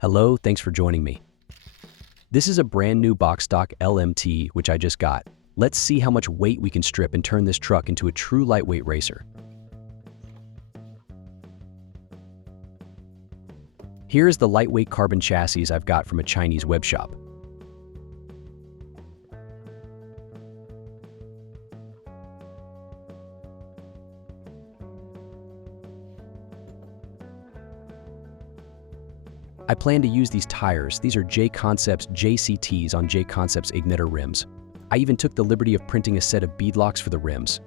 Hello, thanks for joining me. This is a brand new box stock LMT which I just got. Let's see how much weight we can strip and turn this truck into a true lightweight racer. Here is the lightweight carbon chassis I've got from a Chinese web shop. I plan to use these tires. These are J-Concepts JCTs on J-Concepts Igniter rims. I even took the liberty of printing a set of beadlocks for the rims.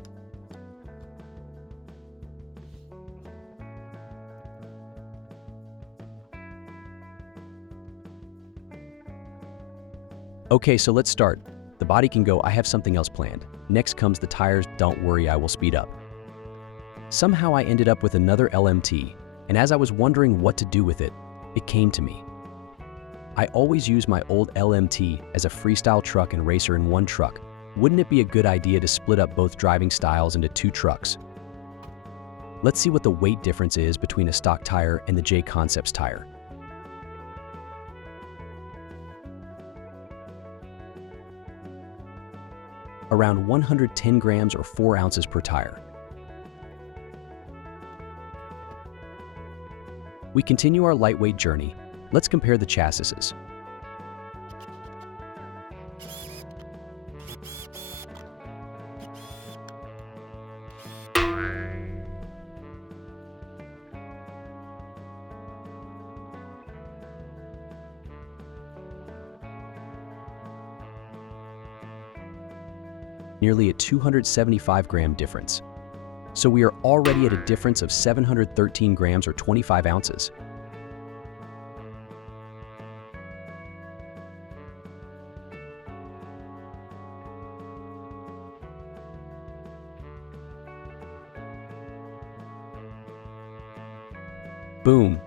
Okay, so let's start. The body can go, I have something else planned. Next comes the tires, don't worry, I will speed up. Somehow I ended up with another LMT, and as I was wondering what to do with it, it came to me. I always use my old LMT as a freestyle truck and racer in one truck. Wouldn't it be a good idea to split up both driving styles into two trucks? Let's see what the weight difference is between a stock tire and the J-Concepts tire. Around 110 grams or 4 ounces per tire. We continue our lightweight journey. Let's compare the chassis. Nearly a 275-gram difference. So we are already at a difference of 713 grams or 25 ounces. Boom!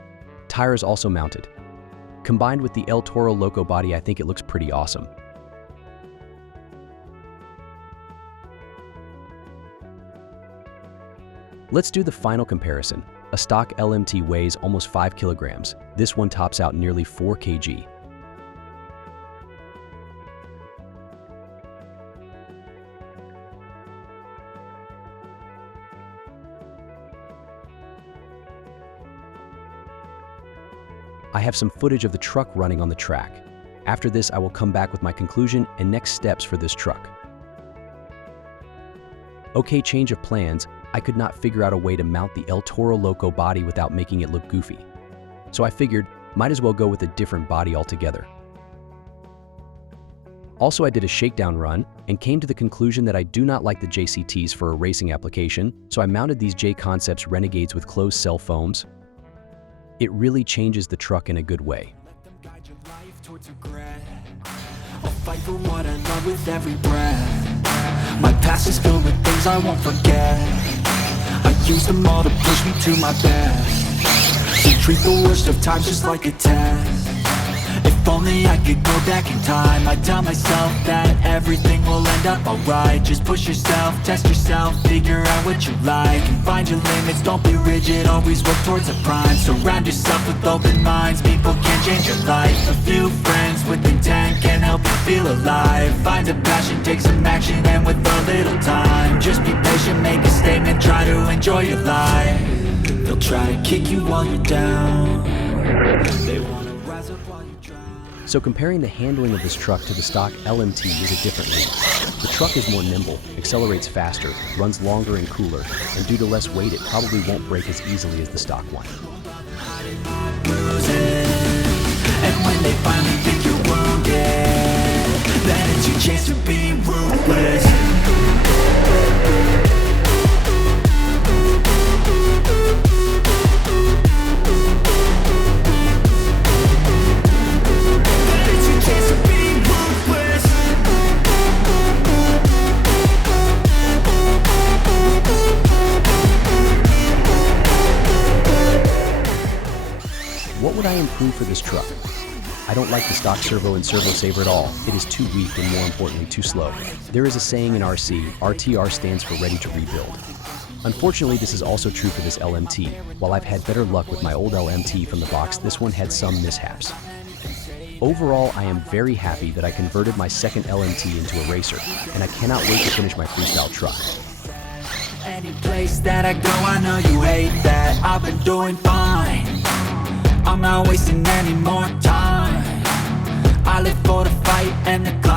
Tires also mounted. Combined with the El Toro Loco body, I think it looks pretty awesome. Let's do the final comparison. A stock LMT weighs almost 5 kilograms. This one tops out nearly 4 kg. I have some footage of the truck running on the track. After this, I will come back with my conclusion and next steps for this truck. Okay, change of plans. I could not figure out a way to mount the El Toro Loco body without making it look goofy. So I figured, might as well go with a different body altogether. Also, I did a shakedown run and came to the conclusion that I do not like the JCTs for a racing application, so I mounted these J-Concepts Renegades with closed cell foams. It really changes the truck in a good way. I'll fight for what I love with every breath. My past is filled with things I won't forget. I use them all to push me to my best. So treat the worst of times just like a test. If only I could go back in time, I'd tell myself that everything will end up alright. Just push yourself, test yourself, figure out what you like, and find your limits, don't be rigid, always work towards a prime. Surround yourself with open minds, people can change your life. A few friends with intent can help you feel alive. Find a passion, take some action, and with a little time, just be patient, make a statement, try to enjoy your life. They'll try to kick you while you're down. They wanna rise up while you drown. So comparing the handling of this truck to the stock LMT is a different league. The truck is more nimble, accelerates faster, runs longer and cooler, and due to less weight it probably won't break as easily as the stock one. And when they finally think you're wounded, then it's your chance to be ruthless. What would I improve for this truck? I don't like the stock servo and servo saver at all. It is too weak and more importantly too slow. There is a saying in RC, RTR stands for ready to rebuild. Unfortunately, this is also true for this LMT. While I've had better luck with my old LMT from the box, this one had some mishaps. Overall, I am very happy that I converted my second LMT into a racer, and I cannot wait to finish my freestyle truck. Any place that I go, I know you hate that. I've been doing fine, I'm not wasting any more time. I live for the fight and the climb.